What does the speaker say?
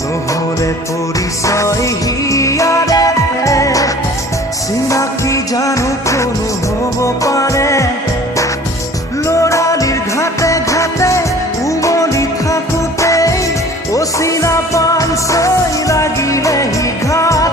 নহলে পৰিচয় হিয়াৰে চিনাকি জানো কোনো হ'ব পাৰে লৰালিৰ ঘাটে ঘাটে উমলি থাকোঁতে অচিনা পান ছয় লাগিলে ঘাট